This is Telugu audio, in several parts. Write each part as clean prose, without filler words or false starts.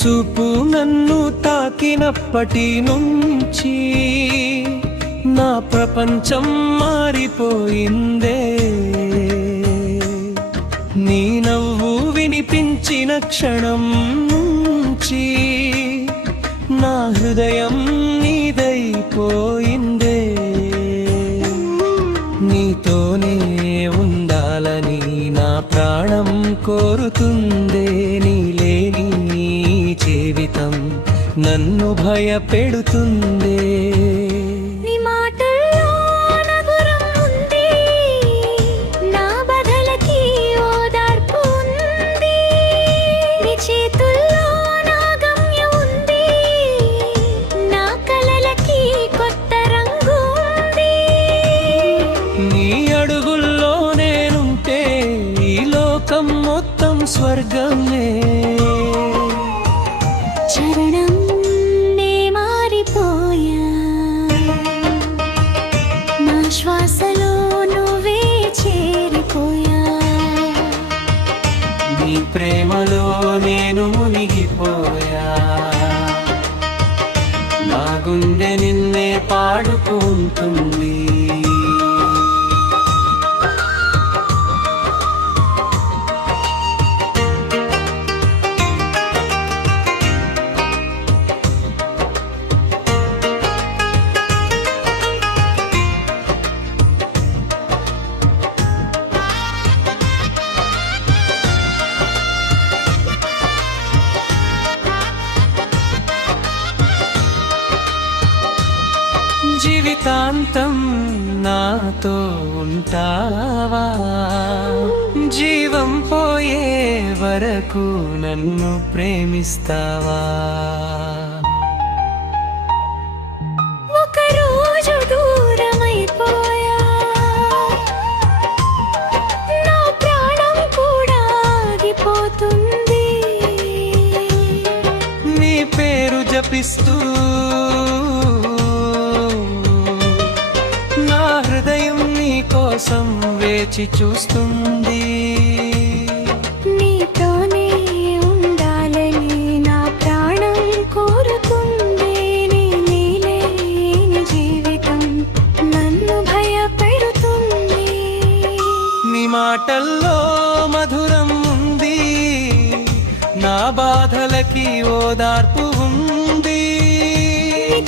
చూపు నన్ను తాకినప్పటి నుంచి నా ప్రపంచం మారిపోయిందే. నీ నవ్వు వినిపించిన క్షణం నుంచి నా హృదయం నీదైపోయిందే. నీతోనే ఉండాలని నా ప్రాణం కోరుతుందే. నీ లేని జీవితం నన్ను భయపెడుతుందే. మొత్తం స్వర్గమే. చరణం నే మారిపోయా, నా శ్వాసలో నువ్వే చేరిపోయా. నీ ప్రేమలో నేను మునిగిపోయా. నా గుండె నిన్నే పాడుకుంటుంది. జీవితాంతం నాతో ఉంటావా? జీవం పోయే వరకు నన్ను ప్రేమిస్తావా? ఒకరోజు దూరమైపోయా, నా ప్రాణం కూడా ఆగిపోతుంది. నీ పేరు జపిస్తూ కోసం వేచి చూస్తుంది. నీతోనే ఉండాలని నా ప్రాణం కోరుతుంది. నీ లేని జీవితం నన్ను భయపెడుతుంది. నీ మాటల్లో మధురం ఉంది, నా బాధలకి ఓదార్పు ఉంది.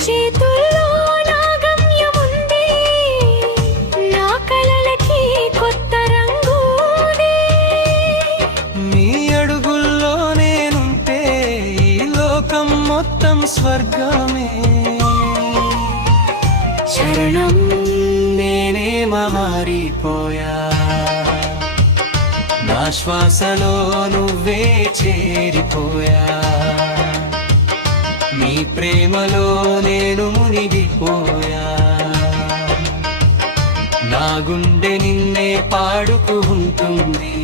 చేతుల్లో మొత్తం స్వర్గమే. శరణం నేనే మారిపోయా. నా శ్వాసలో నువ్వే చేరిపోయా. నీ ప్రేమలో నేను మునిగిపోయా. నా గుండె నిన్నే పాడుకుంటుంది.